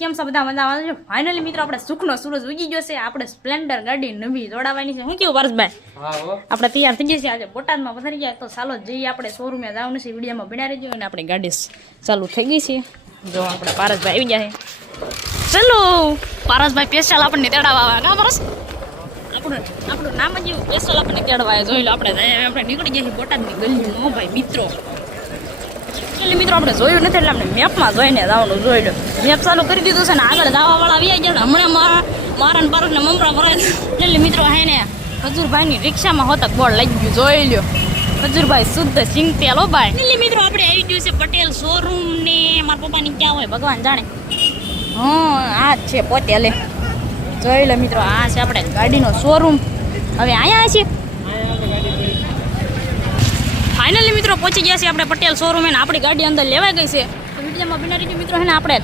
કેમ છો બધા મજામાં છે? ફાઇનલી મિત્રો આપણે સુખનો સૂરજ ઉગી ગયો છે. આપણે સ્પ્લેન્ડર ગાડી નવી દોડાવવાની છે. શું કેવું પારસભાઈ? આપણે તૈયાર થઈ ગયા છે. આજે બોટાદમાં પધારી ગયા તો ચાલો જઈએ આપણે શોરૂમે જવાનું છે. વિડીયોમાં બના રહેજો અને આપણી ગાડી ચાલુ થઈ ગઈ છે. જો આપણે પારસભાઈ આવી ગયા છે. ચલો પારસભાઈ સ્પેશિયલ આપણને તેડાવવા આવે કા પારસ? આપણું નામ જ એવું સ્પેશિયલ આપણને તેડાવવા જોઈ લો. આપણે નીકળી ગયા છીએ બોટાદની ગલીમાં ભાઈ મિત્રો. એટલે મિત્રો આપણે જોયું નથી એટલે આપણે મેપમાં જોઈને જવાનું જોઈ લો. મેપ ચાલુ કરી દીધું છે ને આગળ જવાવાળા આવી ગયા. હમણાં મારા પારકને મમરા ભરાય એટલે મિત્રો હે ને ખજૂરભાઈની રિક્ષામાં હોતક બોર્ડ લાગી ગયું જોઈ લો. ખજૂરભાઈ શુદ્ધ સિંગતેલ હો ભાઈ. એટલે મિત્રો આપણે આવી ગયું છે પટેલ શોરૂમ ને મારા પપ્પાની ક્યાં હોય ભગવાન જાણે. હા આ જ છે પોતે લે જોઈ લો મિત્રો. આ છે આપણે ગાડીનો શોરૂમ. હવે અહીંયા છે ફાઇનલી મિત્રો પહોંચી ગયા છે આપણે પટેલ શોરૂમ. ને આપણી ગાડી અંદર લેવાઈ ગઈ છે. વિડીયોમાં બિના રીતે મિત્રો છે ને આપણે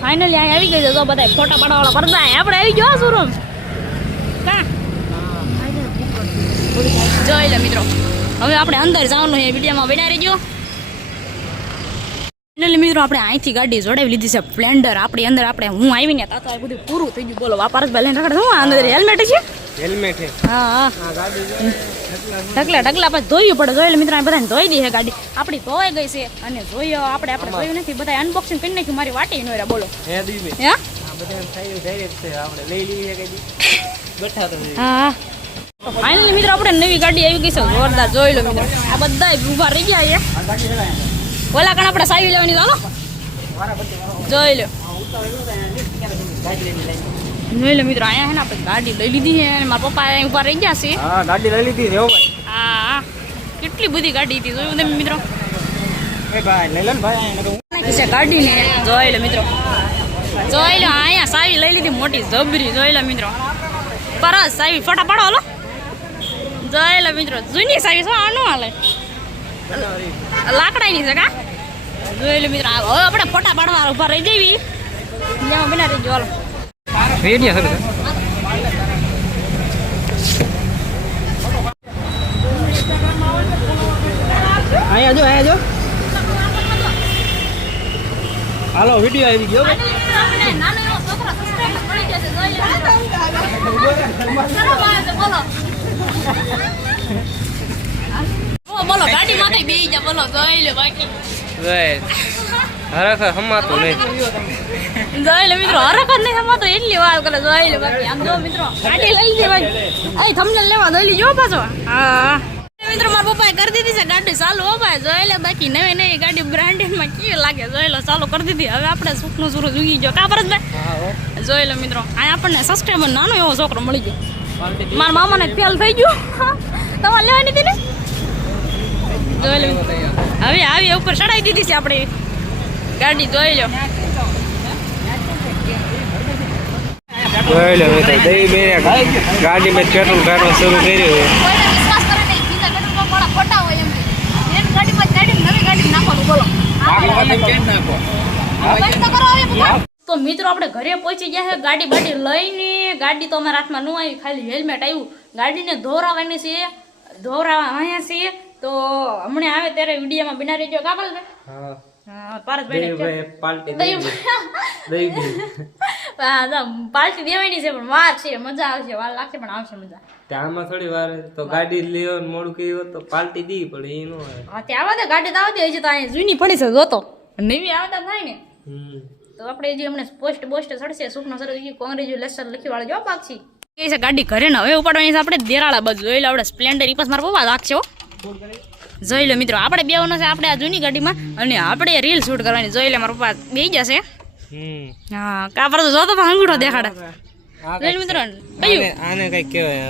ફાઇનલી અહીંયા આવી ગઈ છે. તો બધા ફોટા પાડવાવાળા પડતા આપણે આવી ગયો શોરૂમ કા જોઈ લે મિત્રો. હવે આપણે અંદર જવાનું છે. વિડીયોમાં બિના રહીજો. ફાઇનલી મિત્રો આપણે અહીંથી ગાડી જોડાવી લીધી છે સ્પ્લેન્ડર. આપણી અંદર આપણે હું આવીને તા તો આ બધું પૂરું થઈ ગયું. બોલો વાપારસભાઈ લઈને રખડે શું અંદર હેલ્મેટ છે? હેલ્મેટ છે હા હા. ઢગલા પછી ધોયું પડે. જોઈ લે મિત્રો બધાને ધોઈ દી છે ગાડી આપણી ધોવાઈ ગઈ છે. અને જોયો આપણે જોયું નથી બધા અનબોક્સિંગ કરી નાખ્યું. મારી વાટી નો બોલો હા. ફાઇનલી મિત્રો આપણે નવી ગાડી આવી ગઈ છે જોરદાર. જોઈ લો મિત્રો આ બધા ઉભા રહી ગયા છે. ઓલા કણ આપણે સાવી લેવાની ચાલો જોઈ લો. જોઈ લો મિત્રો અહીંયા છે ને આપણે ગાડી લઈ લીધી છે. મારા પપ્પા ઉભા રહી ગયા છે. હા ગાડી લઈ લીધી છે ભાઈ. હા કેટલી બધી ગાડી હતી જોયું તમે મિત્રો. ગાડી ને જોઈ લો મિત્રો. જોઈ લો અહીંયા સાવી લઈ લીધી મોટી જબરી. જોઈ લો મિત્રો પરસ સાવી ફોટા પાડો હાલો. જોઈ લો મિત્રો જૂની સાવી શું આનું હાલે લાકડાની છે કા. જોઈ લો મિત્રો હવે આપણે ફોટા પાડવા ઉભા રહી જઈએ. ત્યાં બના રહી જો અહીંયા જો હાલો વિડીયો આવી ગયો. બોલો ગાડી માથે બેહી જા બોલો જોઈ લે બાકી હરખર હમાતો નહીં. જોઈ લે મિત્રો હરખર નહીં હમાતો એટલી વાત કરે. જોઈ લે બાકી આમ જો મિત્રો ગાડી લઈ લે ભાઈ. આ થંબનેલ લેવા દઈ લીજો પાછો. હા મિત્રો મારા પપ્પાએ કરી દીધી છે ગાડી ચાલુ હો ભાઈ. જોઈ લે બાકી નવી ગાડી બ્રાન્ડેડમાં કેવી લાગે. જોઈ લો ચાલુ કરી દીધી. હવે આપણે સુખનો સૂરજ ઉગી ગયો કા પરસભાઈ? જોઈ લો મિત્રો આ આપણને સબસ્ક્રાઈબર નાનો એવો છોકરો મળી ગયો. મારા મામાને ફેલ થઈ ગયું. તમારે લેવાની હતી ને જોઈ લો. હવે આવી ઉપર ચડાવી દીધી છે આપણે ગાડી. જોઈ લો ગાડી મેં પેટ્રોલ કાઢવા શરૂ કર્યું છે. તો મિત્રો આપણે ઘરે પહોંચી ગયા છે. ગાડી બાડી લઈને ગાડી તો અમારા હાથમાં ન આવી ખાલી હેલ્મેટ આવ્યું. ગાડીને ધોરાવાની છે ધોરાવા અહીંયા છીએ. તો હમણાં આવે ત્યારે વિડીયોમાં બના રહેજો કા પારસભાઈ પાર્ટી દેવાની છે પણ વાર છે. મજા આવશે વાર લાગશે પણ આવશે મજા. ત્યાંમાં થોડી વાર તો ગાડી લેવાનું મોડું કર્યું તો પાર્ટી દી પડે એ નો આવે. હા ત્યાં આવે ગાડી તો આવતી હજી તો અહીંયા જૂની પડી છે જોતો નવી આવતા થાય ને. તો આપણે જે હમણાં પોસ્ટ ચડશે સુખનો સરસ કોંગ્રેચ્યુલેશન લખી વાળો જો પાછી કે છે ગાડી ઘરે ને હવે ઉપાડવાની છે આપણે દેરાળા બાજુ. જોઈ લો આપણે સ્પ્લેન્ડર ઈ પાસ મારા પપ્પા રાખશે હો. જોઈ લો મિત્રો આપણે બેવાનો છે આપણે આ જૂની ગાડીમાં અને આપણે રીલ શૂટ કરવાની. જોઈ લે મારા પપ્પા બેસી જશે. હા કાપર તો જોતો પણ અંગૂઠો દેખાડે. જોઈ મિત્રો આને કઈ કહેવાય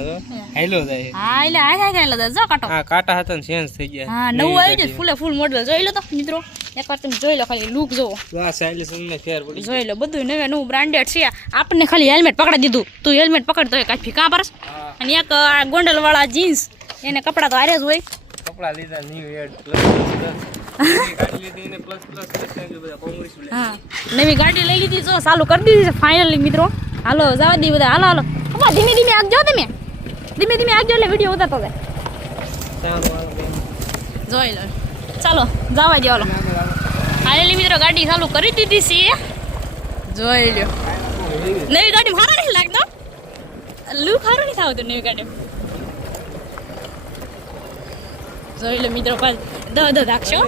હેલો જાય. હા એટલે આ જો કાટો હા કાટા હતા ને ચેન્જ થઈ ગયા. હા નવું આવી ગયું ફૂલ મોડલ. જોઈ લો તો મિત્રો એકવાર તમે જોઈ લો ખાલી લુક જોવો. આ સાયલેન્સર ને ફેર પડી. જોઈ લો બધું નવું બ્રાન્ડેડ છે. આપણને ખાલી હેલ્મેટ પકડી દીધું. તું હેલ્મેટ પકડ તો કાફી કા પરસ. અને એક ગોંડલ વાળા જીન્સ એને કપડા તો હારે જ હોય. કપડા લીધા ન્યુ એડ હા નવી ગાડી લઈ લીધી જો ચાલુ કરી દીધી છે ફાઇનલી મિત્રો. હાલો જવા દી બધા હાલો હાલો પપ્પા ધીમે ધીમે આગજો. તમે ધીમે ધીમે આગજો એટલે વિડીયો ઉતારતો જાય. જોઈ લો ચાલો જવા દો હાલો. ફાઇનલી મિત્રો ગાડી ચાલુ કરી દીધી છે. જોઈ લ્યો નવી ગાડી મારા નહીં લાગતો લુક સારું નહીં થતું નવી ગાડી જોઈ લો મિત્રો પાછ 10 રાખશો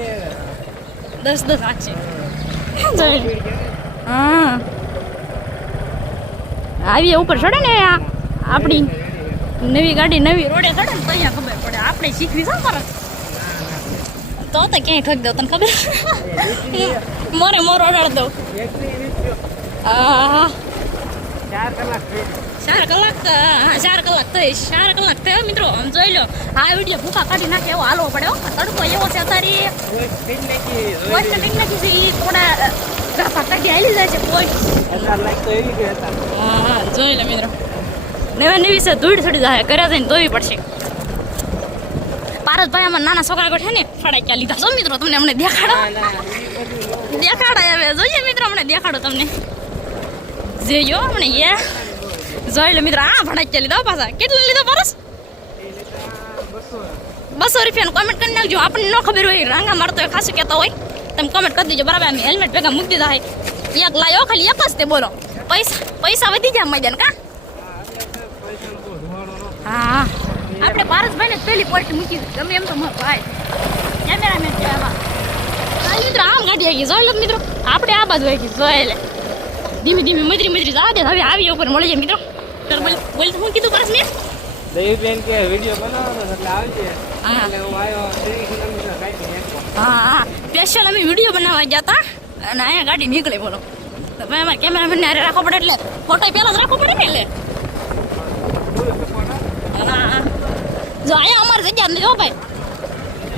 10 રાખશે જોઈ લો હા આવી ઉપર ચડે ને આપણી નવી ગાડી નવી રોડે ચડે ને તો અહીંયા ખબર પડે આપણે શીખવી છે મારા તો ક્યાંય ઠક દઉં તને ખબર મોરે મોર ઓડાડ દઉં 4 કલાક થયો મિત્રો આમ જોઈ લો આ વિડીયો ભૂખા કાઢી નાખે એવો હાલવો પડે તડકો એવો છે અત્યારે થોડા ગાફા કાઢી હાલી જાય છે હા જોઈ લો મિત્રો નવી છે ધૂળ ચડી જાય કર્યા જઈને ધોવી પડશે પારસભાઈ આમાં નાના છોકરા ગોઠે ને ફડાઈ ક્યાં લીધા છો મિત્રો તમને અમને દેખાડો હવે જોઈએ મિત્રો અમને દેખાડો તમને જોયો અમને જોઈ લો મિત્રો આ ફડાઈ ક્યાં લીધા પાછા કેટલા લીધા પારસ 200 રૂપિયાનું કોમેન્ટ કરી નાખજો આપણને ન ખબર હોય રાંગા મારતો હોય ખાસું કહેતા હોય તમે કોમેન્ટ કરી દેજો બરાબર અમે હેલ્મેટ ભેગા મૂકી દીધા હોય એક લાયો ખાલી એક જ તે બોલો પૈસા વધી જાય મેદાન કા હા આપણે પારસભાઈને પહેલી પોઈન્ટ મૂકી ગમે એમ તો ભાઈ કેમેરામેન કહેવા મિત્રો આમ ગાડી આવી જોઈ લો મિત્રો આપણે આ બાજુ આવી જોઈ લે ધીમે મજરી જવા દે હવે આવી ઉપર મળી જાય મિત્રો બોલ હું કીધું પારસ મેં દેવીબેન કે વિડિયો બનાવવાનો એટલે આવજે એટલે હું આવ્યો 3 કિલોમીટર ગાડી હા સ્પેશિયલ અમે વિડિયો બનાવવા ગયા હતા અને અહીંયા ગાડી નીકળે બોલો તો ભાઈ અમારે કેમેરામેનને હારે રાખવો પડે એટલે ફોટો પહેલા જ રાખવો પડે ને એટલે હા જો અહીંયા અમારી જગ્યા નથી હો ભાઈ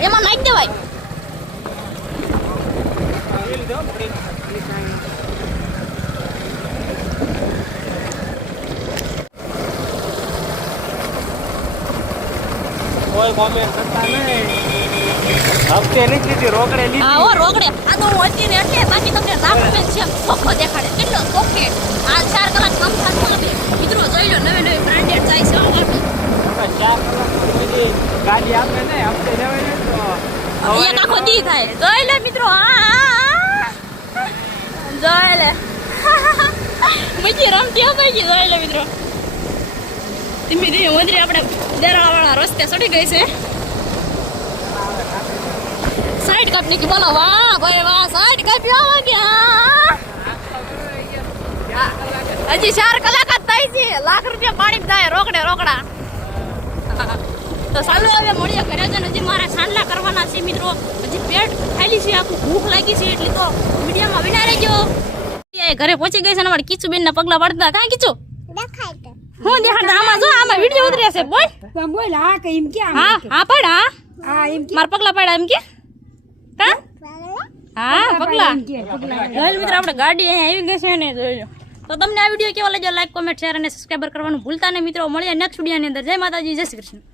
એમાં નાખી દેવાય કોઈ કોમેન્ટ કરતા નહીં હપ્તે નથી લીધી રોકડે લીધી હા ઓ રોકડે આ તો હોતી ને એટલે બાકી તમને ડાક્યુમેન્ટ છે સોફો દેખાડે કેટલો સોફે આ 4 કલાક કામ થતું નથી મિત્રો જોઈ લો નવી બ્રાન્ડેડ જાય છે ઓગળ 4 કલાક સુધી ગાડી આપે ને હપ્તે લેવાય ને તો એક આખો દી થાય જોઈ લે મિત્રો જોઈ લે મજી રમતી હો ભાઈ જોઈ લે મિત્રો ધીમે મંદિર આપણે દેરાવાળા રસ્તે ચડી ગઈ છે સાઈડ કાપની કે બોલો વાહ ભાઈ વાહ સાઈડ કાપી આવા ગયા હજી 4 કલાક જ થાય છે લાખ રૂપિયા પાણી જાય રોકડા તો ચાલો હવે મળીએ ઘરે જઈને હજી મારે સાંડલા કરવાના છે મિત્રો હજી પેટ ખાલી છે આખું ભૂખ લાગી છે એટલે તો મીડિયામાં વિના રહેજો ઘરે પહોંચી ગઈ છે ને અમારે કીચુબેન ના પગલા પડતા કાં કીચુ હું દેખાડતા આમાં જો આમાં વિડિયો ઉતરે છે બોલ હા કે એમ કે હા પડા હા એમ માર પગલા પડ્યા એમ કે કા હા પગલા જોઈ મિત્રો આપણે ગાડી અહીંયા આવી ગઈ છે ને જોઈ તો તમને આ વિડીયો કેવો લાગ્યો લાઈક કોમેન્ટ શેર અને સબસ્ક્રાઇબર કરવાનું ભૂલતા નહીં મિત્રો મળીએ નેક્સ્ટ વિડીયોની અંદર જય માતાજી જય શ્રી કૃષ્ણ